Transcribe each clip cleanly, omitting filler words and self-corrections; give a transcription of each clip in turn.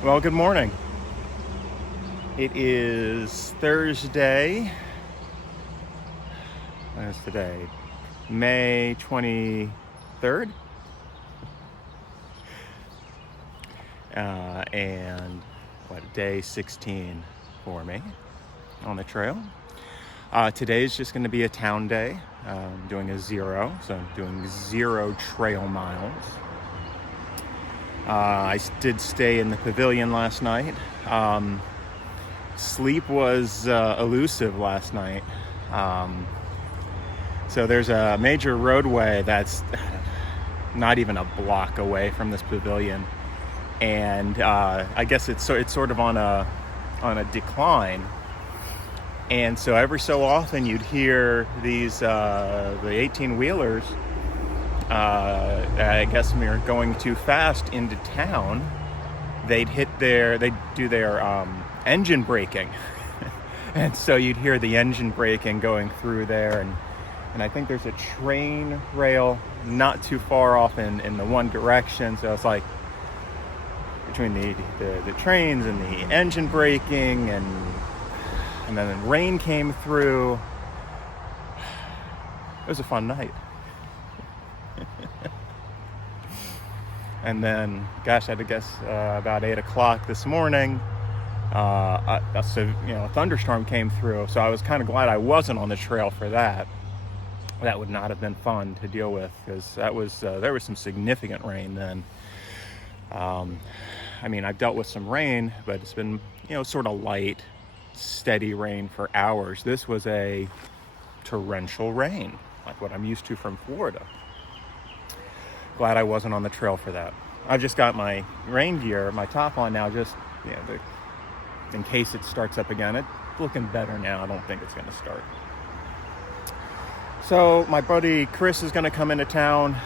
Well, good morning. It is Thursday. What is today? May 23rd. And day 16 for me on the trail. Today is just going to be a town day. Doing a zero, so I'm doing 0 trail miles. I did stay in the pavilion last night. Sleep was elusive last night. So there's a major roadway that's not even a block away from this pavilion, and I guess it's sort of on a decline. And so every so often you'd hear these the 18-wheelers. I guess when we were going too fast into town, they'd do their engine braking. And so you'd hear the engine braking going through there, and I think there's a train rail not too far off in the one direction, so it's like between the trains and the engine braking, and then the rain came through. It was a fun night. And then, gosh, I had to guess about 8 o'clock this morning, a thunderstorm came through. So I was kind of glad I wasn't on the trail for that. That would not have been fun to deal with, because there was some significant rain then. I've dealt with some rain, but it's been sort of light, steady rain for hours. This was a torrential rain, like what I'm used to from Florida. Glad I wasn't on the trail for that. I've just got my rain gear, my top on now, just in case it starts up again. It's looking better now. I don't think it's going to start. So my buddy Chris is going to come into town.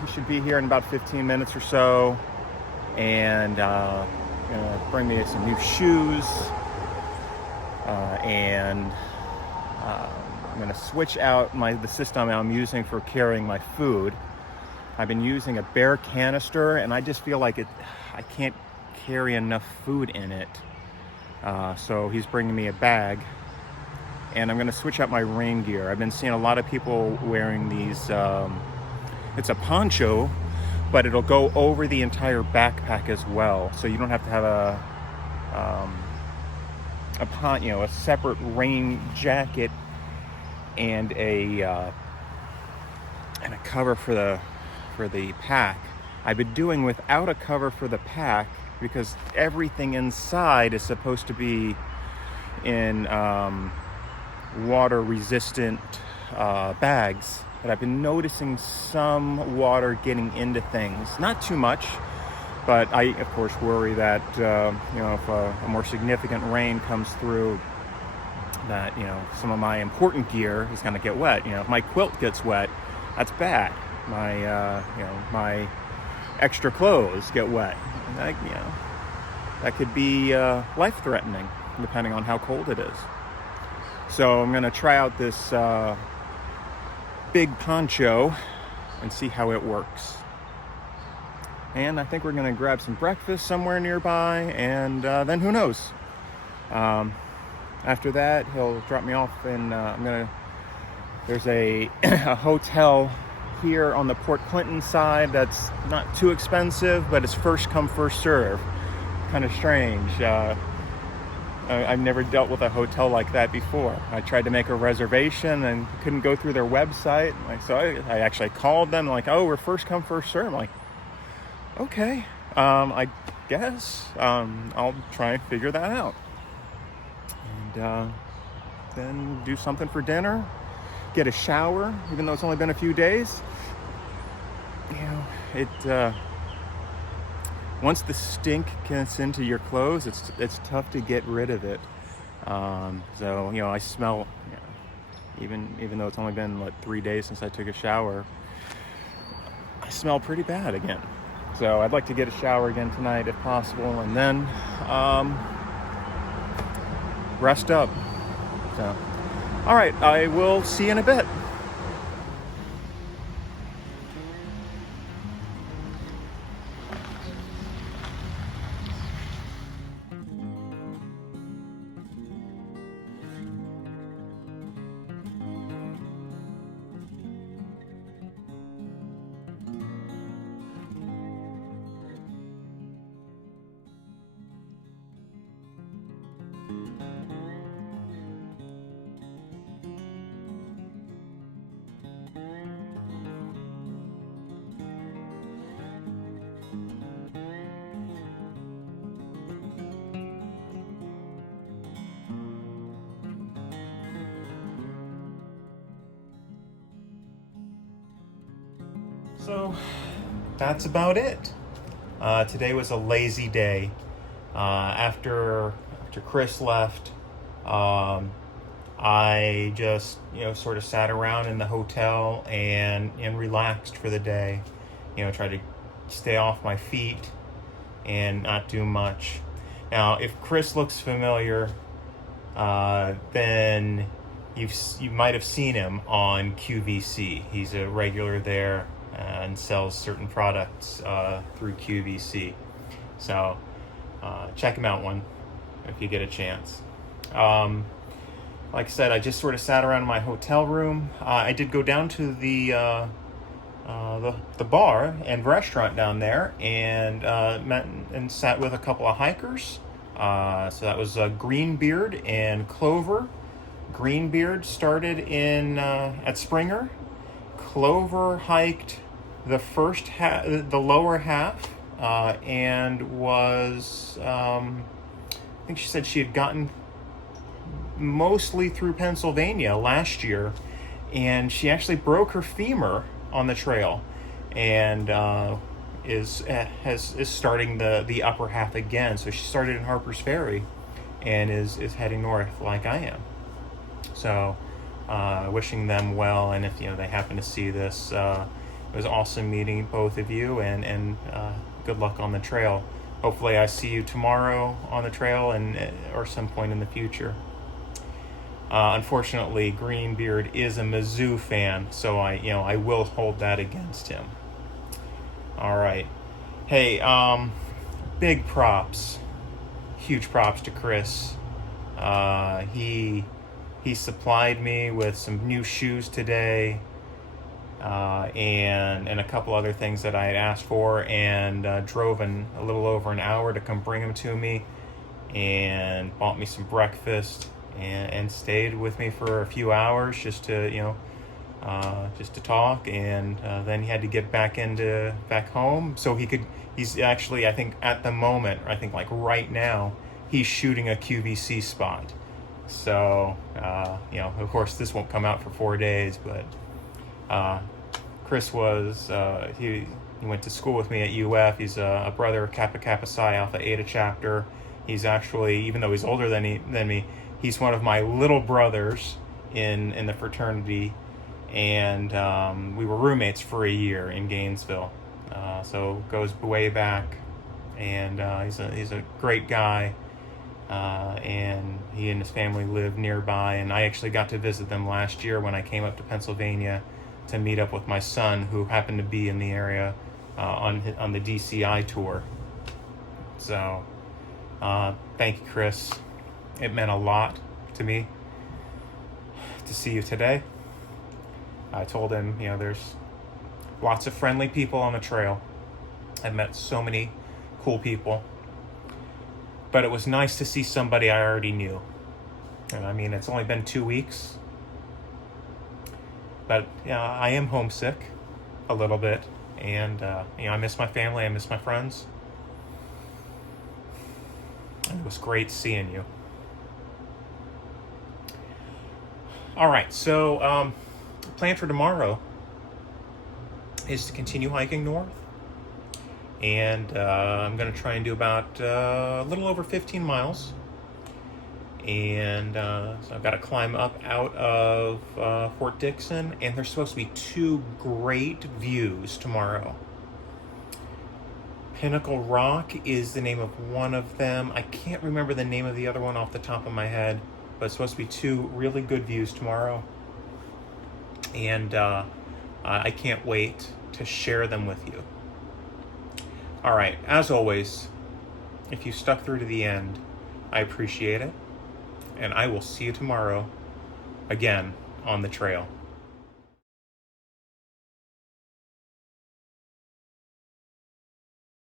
He should be here in about 15 minutes or so, and going to bring me some new shoes, and I'm going to switch out the system I'm using for carrying my food. I've been using a bare canister, and I just feel like I can't carry enough food in it. So he's bringing me a bag, and I'm going to switch out my rain gear. I've been seeing a lot of people wearing these. It's a poncho, but it'll go over the entire backpack as well. So you don't have to have a separate rain jacket and a cover for the pack. I've been doing without a cover for the pack because everything inside is supposed to be in water resistant bags, but I've been noticing some water getting into things. Not too much, but I of course worry that if a more significant rain comes through, that some of my important gear is going to get wet. If my quilt gets wet, that's bad. My extra clothes get wet. That could be life-threatening, depending on how cold it is. So I'm going to try out this big poncho and see how it works. And I think we're going to grab some breakfast somewhere nearby, and then who knows? After that, he'll drop me off, and there's a hotel here on the Port Clinton side that's not too expensive, but it's first come, first serve. Kind of strange. I've never dealt with a hotel like that before. I tried to make a reservation and couldn't go through their website. So I actually called them, like, oh, we're first come, first serve. I'm like, okay, I guess I'll try and figure that out. And then do something for dinner, get a shower, even though it's only been a few days. Once the stink gets into your clothes, it's tough to get rid of it. So I smell, even though it's only been 3 days since I took a shower, I smell pretty bad again. So I'd like to get a shower again tonight if possible, and then rest up. So, all right, I will see you in a bit. So that's about it. Today was a lazy day. After Chris left, I just sort of sat around in the hotel and relaxed for the day. Tried to stay off my feet and not do much. Now, if Chris looks familiar, then you might have seen him on QVC. He's a regular there and sells certain products through QVC. So check him out if you get a chance. Like I said, I just sort of sat around in my hotel room. I did go down to the bar and restaurant down there and met and sat with a couple of hikers. So that was Greenbeard and Clover. Greenbeard started at Springer. Clover hiked the first the lower half, and was I think she said she had gotten mostly through Pennsylvania last year, and she actually broke her femur on the trail, and is starting the upper half again. So she started in Harper's Ferry, and is heading north like I am. So wishing them well, and if they happen to see this, it was awesome meeting both of you, and good luck on the trail. Hopefully I see you tomorrow on the trail or some point in the future. Unfortunately, Greenbeard is a Mizzou fan, so I will hold that against him. All right. Hey, big props, huge props to Chris. He supplied me with some new shoes today, and a couple other things that I had asked for, and drove a little over an hour to come bring them to me, and bought me some breakfast, and stayed with me for a few hours just to talk, and then he had to get back home so he's actually, I think at the moment, like right now, he's shooting a QVC spot. So of course this won't come out for 4 days, but Chris was he went to school with me at UF. He's a brother of Kappa Kappa Psi Alpha Eta chapter. He's actually, even though he's older than me, he's one of my little brothers in the fraternity, and we were roommates for a year in Gainesville. So goes way back, and he's a great guy, and he and his family live nearby, and I actually got to visit them last year when I came up to Pennsylvania to meet up with my son, who happened to be in the area on the DCI tour. So thank you, Chris. It meant a lot to me to see you today. I told him, there's lots of friendly people on the trail. I've met so many cool people, but it was nice to see somebody I already knew. And I mean, it's only been 2 weeks, but I am homesick a little bit, and I miss my family, I miss my friends. And it was great seeing you. All right, so plan for tomorrow is to continue hiking north, and I'm going to try and do about a little over 15 miles, and so I've got to climb up out of Fort Dixon, and there's supposed to be 2 great views tomorrow. Pinnacle Rock is the name of one of them. I can't remember the name of the other one off the top of my head, but it's supposed to be 2 really good views tomorrow, and I can't wait to share them with you. All right, as always, if you stuck through to the end, I appreciate it, and I will see you tomorrow again on the trail.